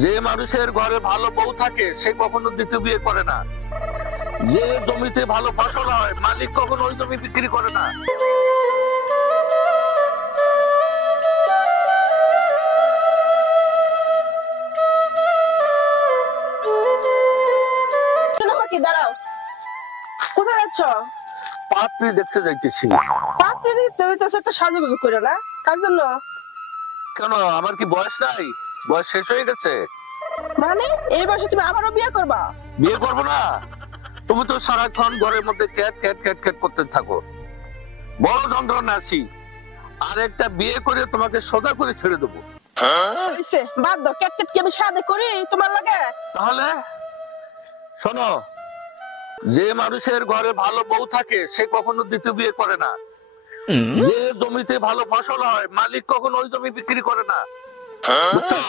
যে মানুষের ঘরে ভালো বউ থাকে সে কখনো দ্বিতীয় বিয়ে করে না। যে জমিতে ভালো ফসল হয় মালিক কখনো ওই জমি বিক্রি করে না। দাঁড়াও, কোথায় যাচ্ছ? পাত্রী দেখতে যাইতেছি। পাত্রী দেখতে যাইতেছে তো সাজুগুজু করে না, কার জন্য? কেন, আমার কি বয়স নাই? বয়স শেষ হয়ে গেছে? মানে এই বয়সে তুমি আবারও বিয়ে করবা? বিয়ে করবো না? তুমি তো সারাক্ষণ ঘরের মধ্যে ক্যাট ক্যাট ক্যাট ক্যাট করতে থাকো, বড় যন্ত্রণা আছি। আর একটা বিয়ে করে তোমাকে সোজা করে ছেড়ে দেবো। হইছে, বাদ দাও, ক্যাট ক্যাট কি আমি সাদে করি তোমার লাগে? তাহলে শোনো, যে মানুষের ঘরে ভালো বউ থাকে সে কখনো দ্বিতীয় বিয়ে করে না। যে জমিতে ভালো ফসল হয় মালিক কখনো ওই জমি বিক্রি করে না, বুঝছো?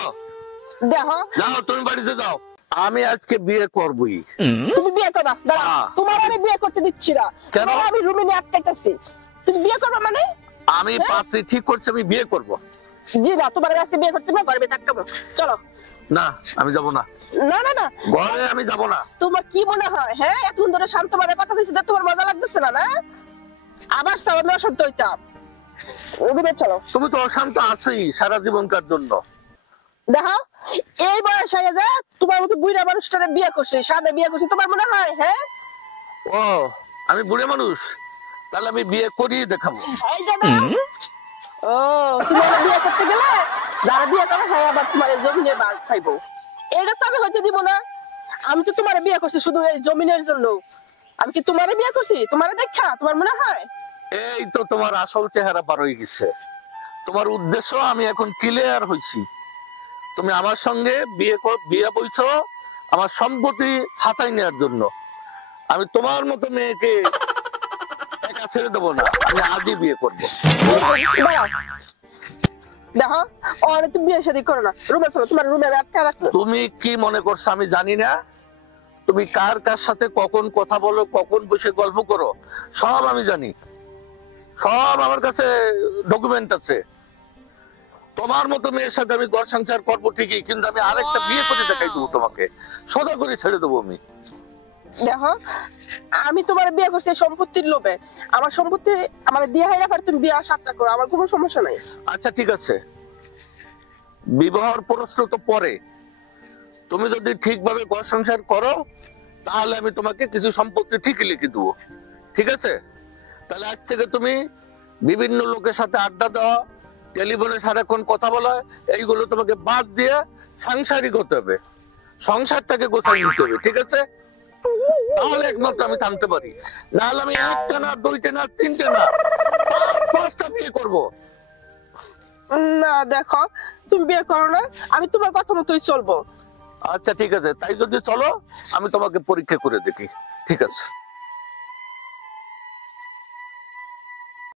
দেখো, যাও তুমি বাড়িতে যাও, আমি আজকে বিয়ে করবই। তুমি বিয়ে করবা? দাঁড়াও, তোমার আমি বিয়ে করতে দিচ্ছি না। কেন? তোমার আমি রুমে নিয়ে আটকাইতেছি। তুমি বিয়ে করবা মানে? আমি পাত্রী ঠিক করছি, আমি বিয়ে করব। জি না, তোমার আজকে বিয়ে করতে না, ঘরে থাকতে হবে। চলো। না, আমি যাব না। না না না, ঘরে আমি যাব না। তোমার কি মনে হয়? হ্যাঁ, এতক্ষণ ধরে শান্ত মানে কথা বলছি, তোমার মজা লাগতেছে না? না আবার সামনে অশান্ত হইতাম। রুমে চলো। তুমি তো অশান্ত আছোই সারা জীবনকার জন্য। দেখো, এই বয়স হয়ে যায় তোমার মতো বুড়া মানুষটারে বিয়ে করছে, সাদে বিয়ে করছে, তোমার মনে হয়? হ্যাঁ, ও আমি বুড়ে মানুষ, তাহলে আমি বিয়ে করিয়ে দেখাবো। এই যে দাও। ও, তুমি আমার বিয়ে করতে গেলে যারা বিয়ে করে হ্যাঁ আবার তোমার এই জমিনের বাল খাইবো, এটা তো আমি হইতে দিব না। আমি তো তোমার বিয়ে করছি শুধু এই জমিনের জন্য। আমি কি তোমার বিয়ে করছি তোমারে দেখা? তোমার মনে হয়? এই তো তোমার আসল চেহারা বার হয়ে গেছে। তোমার উদ্দেশ্য আমি এখন ক্লিয়ার হইছি। তুমি আমার সঙ্গে বিয়ে বইছো আমার সম্পত্তি হাতায় নেওয়ার জন্য। আমি তোমার মতো মেয়েকে একা ছেড়ে দেবো না, আমি আজই বিয়ে করবো। দাঁড়াও, দেখো, ওরে তুমি বিয়ে শাদী করো না, রুমে চলো, তোমার রুমে আটকা রাখো। তুমি কি মনে করছো আমি জানি না? তুমি কার কার সাথে কখন কথা বলো, কখন বসে গল্প করো, সব আমি জানি। সব আমার কাছে ডকুমেন্ট আছে। তোমার মতো মেয়ের সাথে আমি ঘর সংসার করবো ঠিকই, কিন্তু আমি আরেকটা বিয়ে করে দেখাই দেবো তোমাকে, সোজা করে ছেড়ে দেবো আমি। দেখো, আমি তোমার বিয়ে করছি সম্পত্তির লোভে। আমার সম্পত্তি আমার দিয়ে হাইরা পারে, তুমি বিয়ে সাতটা করো, আমার কোনো সমস্যা নাই। আচ্ছা ঠিক আছে, বিবাহর প্রশ্ন তো পরে। তুমি যদি ঠিকভাবে ঘর সংসার করো তাহলে আমি তোমাকে কিছু সম্পত্তি ঠিকই লিখে দেবো, ঠিক আছে? তাহলে আজ থেকে তুমি বিভিন্ন লোকের সাথে আড্ডা দেওয়া, টেলিফোনে সারাক্ষণ কথা বলা, এইগুলো তোমাকে বাদ দিয়ে সাংসারিক হতে হবে, সংসারটাকে গোছাই নিতে হবে, ঠিক আছে? তাহলে একমাত্র আমি থামতে পারি, নাহলে আমি একটা না, দুইটা না, তিনটে না, পাঁচটা বিয়ে করবো। না দেখো, তুমি বিয়ে করো না, আমি তোমার কথা মতোই চলবো। আচ্ছা ঠিক আছে, তাই যদি চলো আমি তোমাকে পরীক্ষা করে দেখি, ঠিক আছে?